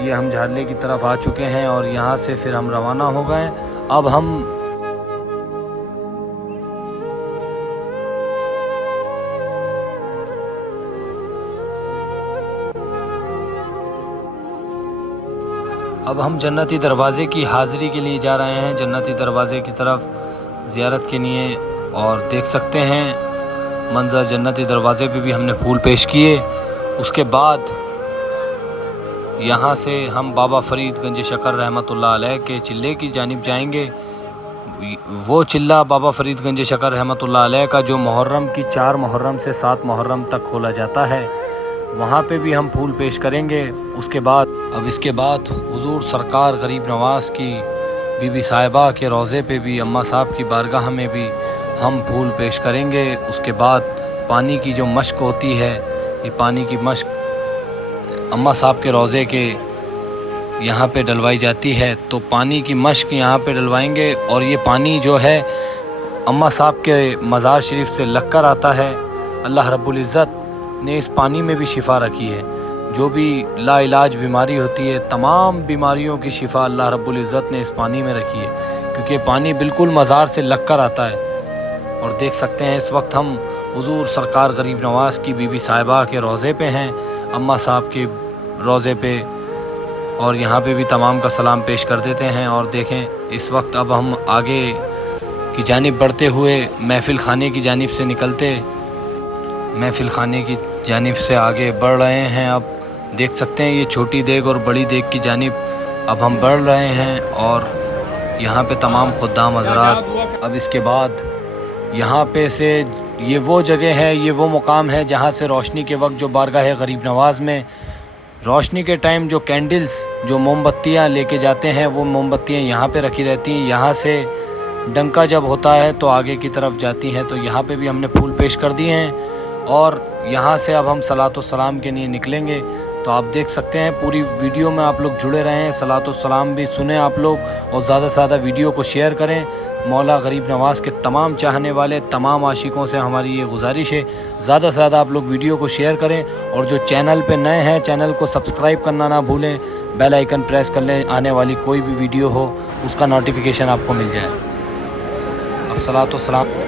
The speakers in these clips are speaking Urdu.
یہ ہم جھارلے کی طرف آ چکے ہیں اور یہاں سے پھر ہم روانہ ہو گئے. اب ہم جنتی دروازے کی حاضری کے لیے جا رہے ہیں، جنتی دروازے کی طرف زیارت کے لیے. اور دیکھ سکتے ہیں منظر، جنتی دروازے پہ بھی ہم نے پھول پیش کیے. اس کے بعد یہاں سے ہم بابا فرید گنج شکر رحمۃ اللہ علیہ کے چلے کی جانب جائیں گے. وہ چلہ بابا فرید گنج شکر رحمۃ اللہ علیہ کا جو محرم کی 4 محرم سے 7 محرم تک کھولا جاتا ہے، وہاں پہ بھی ہم پھول پیش کریں گے. اس کے بعد حضور سرکار غریب نواز کی بی بی صاحبہ کے روضے پہ بھی، اماں صاحب کی بارگاہ میں بھی ہم پھول پیش کریں گے. اس کے بعد پانی کی جو مشق ہوتی ہے، یہ پانی کی مشق اماں صاحب کے روضے کے یہاں پہ ڈلوائی جاتی ہے. تو پانی کی مشق یہاں پہ ڈلوائیں گے. اور یہ پانی جو ہے اماں صاحب کے مزار شریف سے لگ کر آتا ہے. اللہ رب العزت نے اس پانی میں بھی شفا رکھی ہے. جو بھی لا علاج بیماری ہوتی ہے، تمام بیماریوں کی شفا اللہ رب العزت نے اس پانی میں رکھی ہے، کیونکہ پانی بالکل مزار سے لگ کر آتا ہے. اور دیکھ سکتے ہیں اس وقت ہم حضور سرکار غریب نواز کی بی بی صاحبہ کے روضے پہ ہیں، اماں صاحب کے روضے پہ. اور یہاں پہ بھی تمام کا سلام پیش کر دیتے ہیں. اور دیکھیں اس وقت اب ہم آگے کی جانب بڑھتے ہوئے محفل خانے کی جانب سے محفل خانے کی جانب سے آگے بڑھ رہے ہیں. اب دیکھ سکتے ہیں یہ چھوٹی دیگ اور بڑی دیگ کی جانب اب ہم بڑھ رہے ہیں. اور یہاں پہ تمام خدام حضرات، اب اس کے بعد یہاں پہ سے یہ وہ جگہ ہے، یہ وہ مقام ہے جہاں سے روشنی کے وقت جو بارگاہ غریب نواز میں روشنی کے ٹائم جو کینڈلز، جو موم بتیاں لے کے جاتے ہیں، وہ موم بتیاں یہاں پہ رکھی رہتی ہیں. یہاں سے ڈنکا جب ہوتا ہے تو آگے کی طرف جاتی ہیں. تو یہاں پہ بھی ہم نے پھول پیش کر دیے ہیں. اور یہاں سے اب ہم صلاۃ السلام کے لیے نکلیں گے. تو آپ دیکھ سکتے ہیں پوری ویڈیو میں آپ لوگ جڑے رہیں، صلاۃ السلام بھی سنیں آپ لوگ، اور زیادہ سے زیادہ ویڈیو کو شیئر کریں. مولا غریب نواز کے تمام چاہنے والے، تمام عاشقوں سے ہماری یہ گزارش ہے، زیادہ سے زیادہ آپ لوگ ویڈیو کو شیئر کریں. اور جو چینل پہ نئے ہیں، چینل کو سبسکرائب کرنا نہ بھولیں، بیل آئیکن پریس کر لیں، آنے والی کوئی بھی ویڈیو ہو اس کا نوٹیفیکیشن آپ کو مل جائے. اب صلاۃ السلام.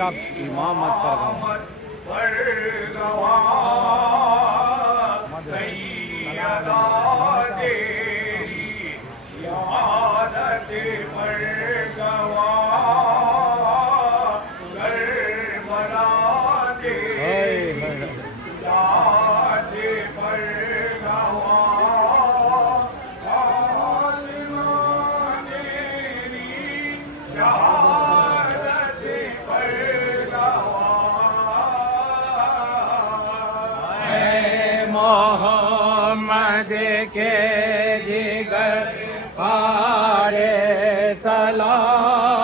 شک امامت پر محمد کے جگر پارے سلام،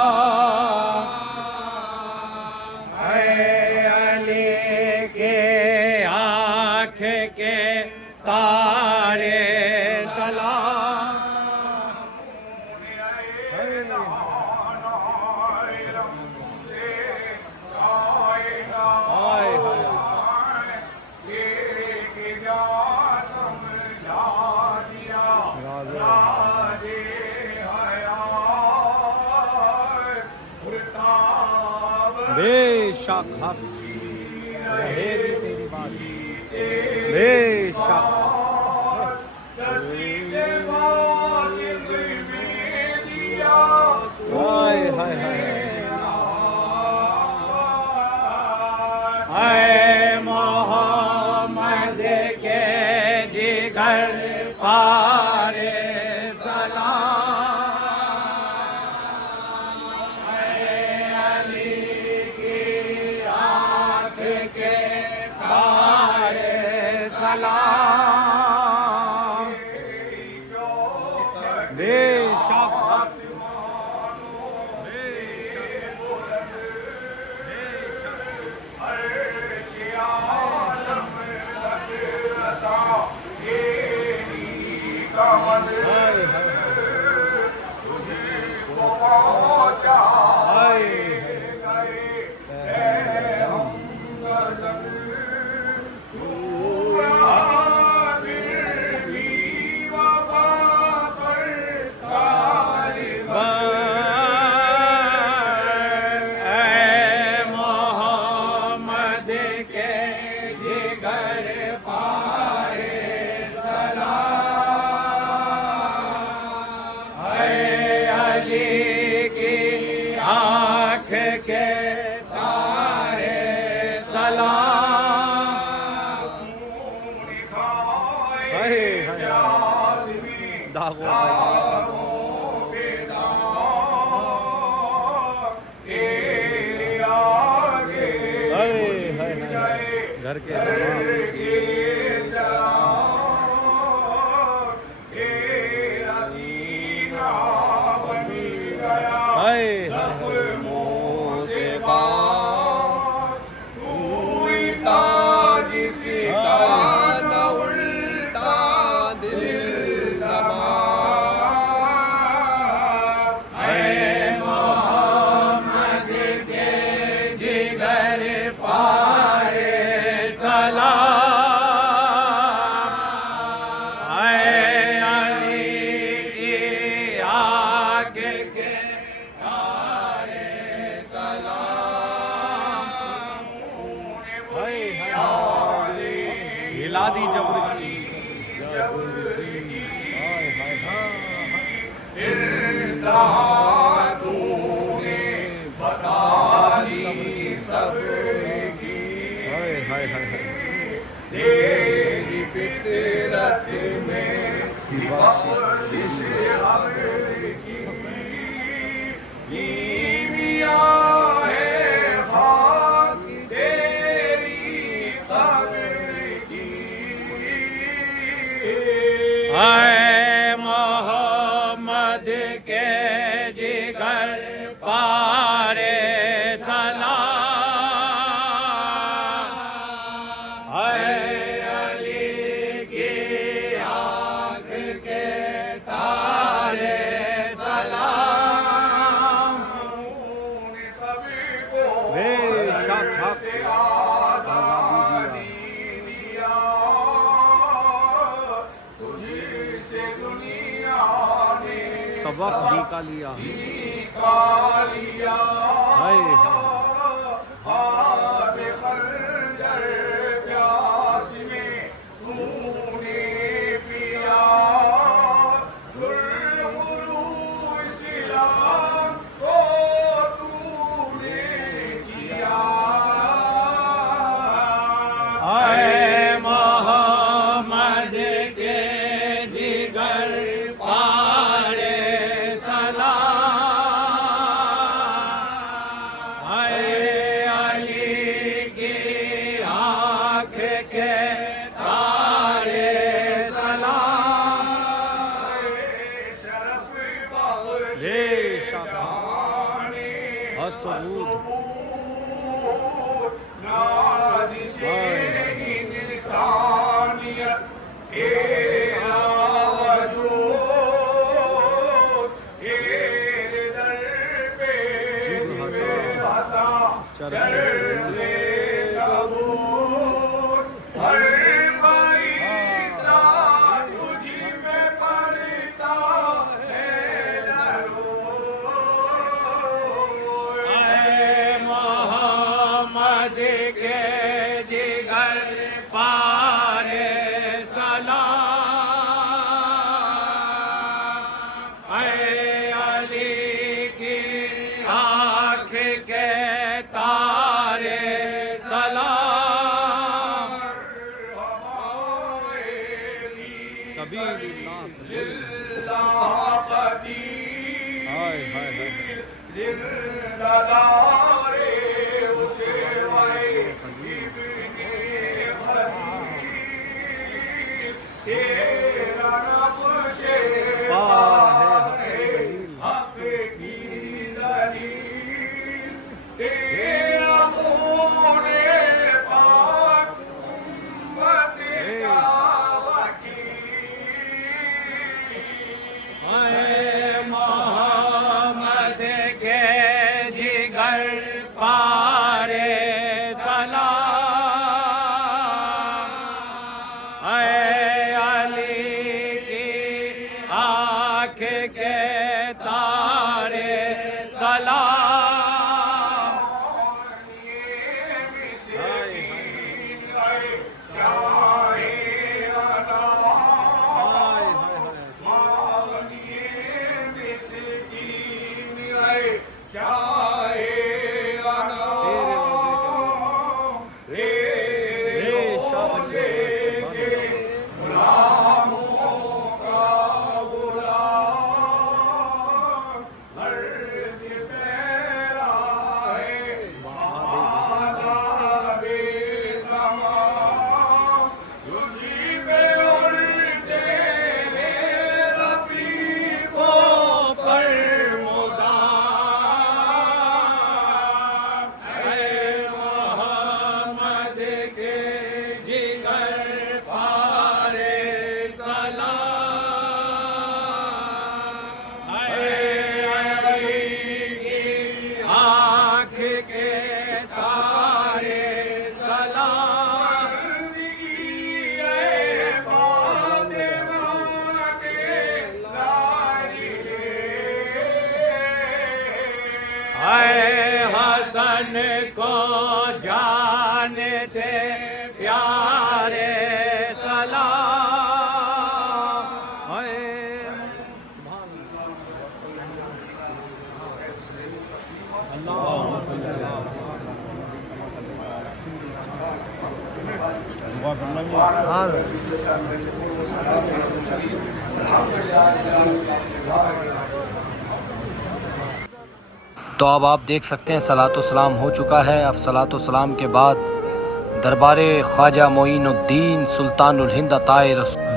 اے علی کے آنکھ کے تارے سلام، بے شک بے شک ہائے ہائے ہائے اے محمد کے جگر پارے سلام، اے علی کی آنکھ کے تارے سلام، بے شک گھر کے ہلادی جبر کی تیری فطرت میں بخشش عقل کی، کیمیا ہے خاک تیری قبر کی، اے محمد کے جگر پارے سبق بھی کا لیا ہست و بود نازش انسانیت تیرا وجود تیرے در پہ بسا چرخ قبول ہر فریضہ تجھی میں پڑتا ہے ضرور اے محمد کے جگر پارے سلام اے علی کی آنکھ کے تارے سلام سبیل اللہ قدیر زندہ دارے اسے وائے ابن خلیل تیرا نقش حق کی دلیل تیرا خون پاک امت کا وکیل اے محمد کے جگر پارے سلام اے علی کی آنکھ کے تارے سلام یہ مسکین اے شاہ حسن کو جان سے پیارے سلام تو اب آپ دیکھ سکتے ہیں صلاۃ و سلام ہو چکا ہے. اب صلاۃ و سلام کے بعد دربار خواجہ معین الدین سلطان الہند عطائے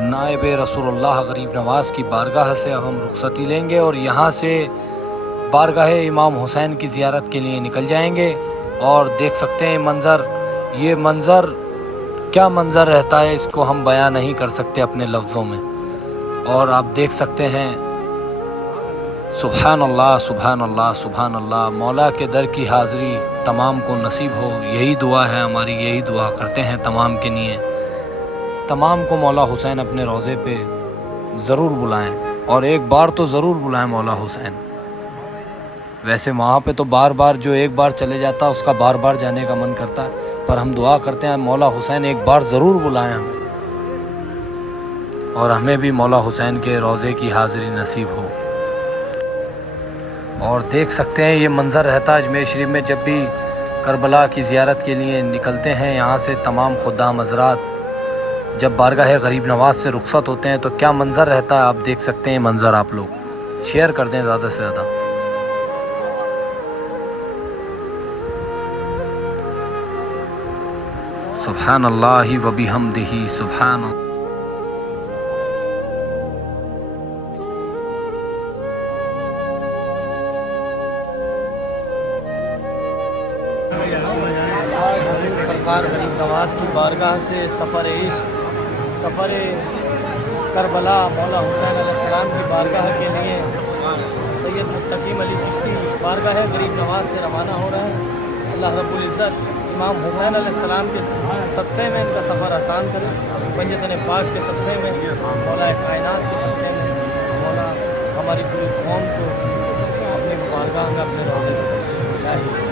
نائب رسول اللہ غریب نواز کی بارگاہ سے اب ہم رخصتی لیں گے اور یہاں سے بارگاہ امام حسین کی زیارت کے لیے نکل جائیں گے. اور دیکھ سکتے ہیں منظر، یہ منظر کیا منظر رہتا ہے، اس کو ہم بیان نہیں کر سکتے اپنے لفظوں میں. اور آپ دیکھ سکتے ہیں سبحان اللہ سبحان اللہ سبحان اللہ. مولا کے در کی حاضری تمام کو نصیب ہو، یہی دعا ہے ہماری، یہی دعا کرتے ہیں تمام کے لیے. تمام کو مولا حسین اپنے روضے پہ ضرور بلائیں اور ایک بار تو ضرور بلائیں مولا حسین. ویسے وہاں پہ تو بار بار جو ایک بار چلے جاتا اس کا بار بار جانے کا من کرتا ہے، پر ہم دعا کرتے ہیں مولا حسین ایک بار ضرور بلائیں ہمیں اور ہمیں بھی مولا حسین کے روضے کی حاضری نصیب ہو. اور دیکھ سکتے ہیں یہ منظر رہتا ہے اجمیر شریف میں جب بھی کربلا کی زیارت کے لیے نکلتے ہیں. یہاں سے تمام خدام حضرات جب بارگاہ غریب نواز سے رخصت ہوتے ہیں تو کیا منظر رہتا ہے، آپ دیکھ سکتے ہیں. منظر آپ لوگ شیئر کر دیں زیادہ سے زیادہ. سبحان اللہ و بحمدہ سبحان اللہ. حضور سرکار غریب نواز کی بارگاہ سے سفر عشق، سفر کربلا مولا حسین علیہ السلام کی بارگاہ کے لیے سید مستقیم علی چشتی بارگاہ غریب نواز سے روانہ ہو رہے ہیں۔ اللہ رب العزت امام حسین علیہ السلام کے صدقے میں ان کا سفر آسان کرے، پنجتن پاک کے صدقے میں، مولا کائنات کے صدقے میں مولا ہماری پوری قوم کو اپنی بارگاہ میں اپنے روضے میں